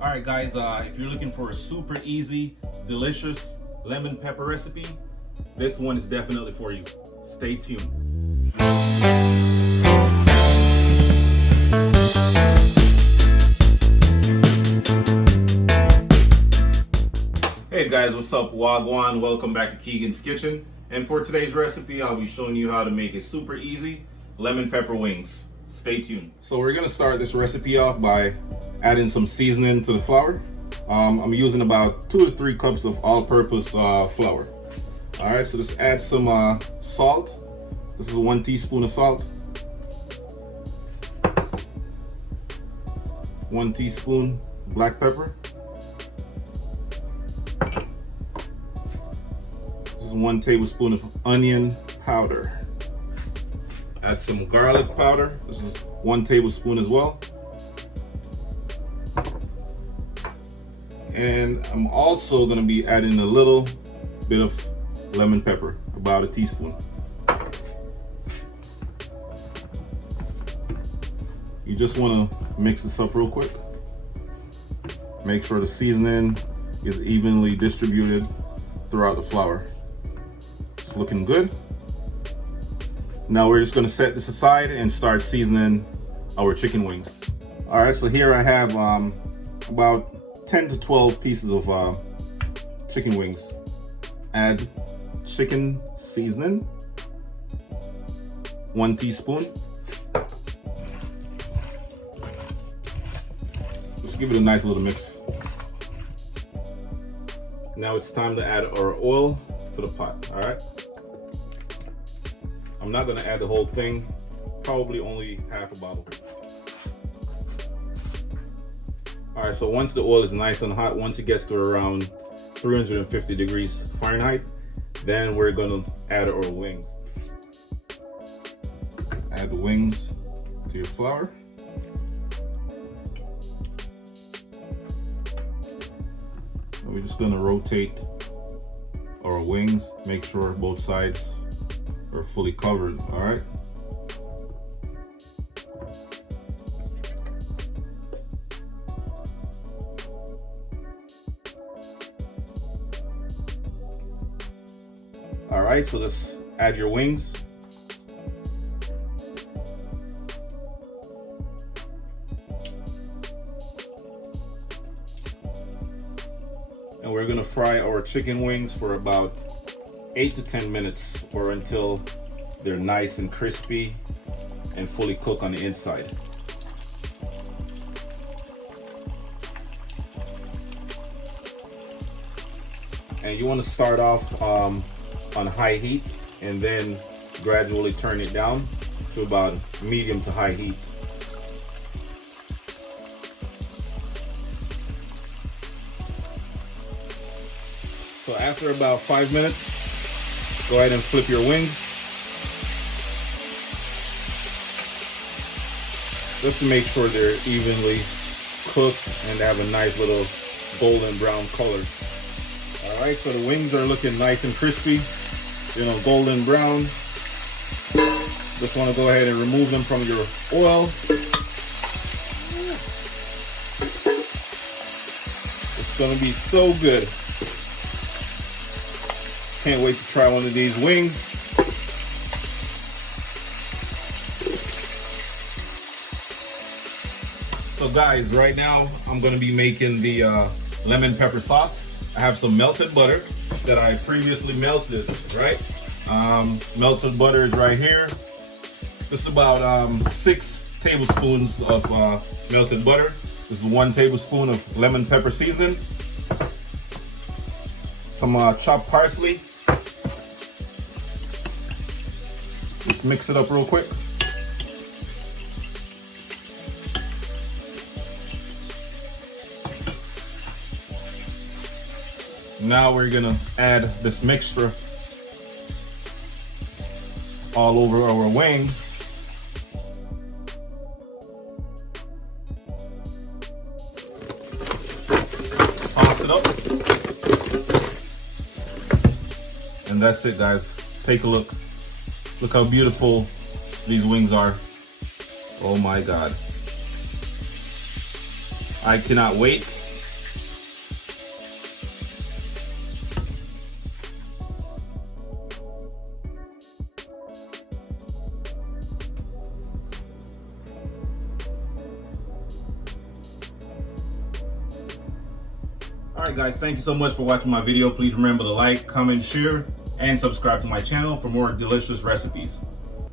All right, guys, if you're looking for a super easy, delicious lemon pepper recipe, this one is definitely for you. Stay tuned. Hey guys, what's up? Wagwan. Welcome back to Keegan's Kitchen. And for today's recipe, I'll be showing you how to make a super easy lemon pepper wings. Stay tuned. So we're gonna start this recipe off by adding some seasoning to the flour. I'm using about 2 to 3 cups of all-purpose flour. All right, so just add some salt. This is 1 teaspoon of salt. 1 teaspoon black pepper. This is 1 tablespoon of onion powder. Add some garlic powder. This is 1 tablespoon as well. And I'm also gonna be adding a little bit of lemon pepper, about a teaspoon. You just wanna mix this up real quick. Make sure the seasoning is evenly distributed throughout the flour. It's looking good. Now we're just gonna set this aside and start seasoning our chicken wings. All right, so here I have about 10 to 12 pieces of chicken wings. Add chicken seasoning, 1 teaspoon. Just give it a nice little mix. Now it's time to add our oil to the pot, all right? I'm not gonna add the whole thing, probably only half a bottle. All right, so once the oil is nice and hot, once it gets to around 350 degrees Fahrenheit, then we're gonna add our wings. Add the wings to your flour. And we're just gonna rotate our wings, make sure both sides are fully covered, all right? All right, so let's add your wings. And we're gonna fry our chicken wings for about 8 to 10 minutes or until they're nice and crispy and fully cooked on the inside. And you wanna start off on high heat and then gradually turn it down to about medium to high heat. So after about 5 minutes, go ahead and flip your wings. Just to make sure they're evenly cooked and have a nice little golden brown color. All right, so the wings are looking nice and crispy, golden brown. Just want to go ahead and remove them from your oil. It's gonna be so good. Can't wait to try one of these wings. So guys, right now I'm gonna be making the lemon pepper sauce. I have some melted butter that I previously melted, right? Melted butter is right here. This is about 6 tablespoons of melted butter. This is 1 tablespoon of lemon pepper seasoning. Some chopped parsley. Just mix it up real quick. Now we're gonna add this mixture all over our wings. Toss it up. And that's it, guys. Take a look. Look how beautiful these wings are. Oh my God. I cannot wait right, guys, thank you so much for watching my video. Please remember to like, comment, share, and subscribe to my channel for more delicious recipes.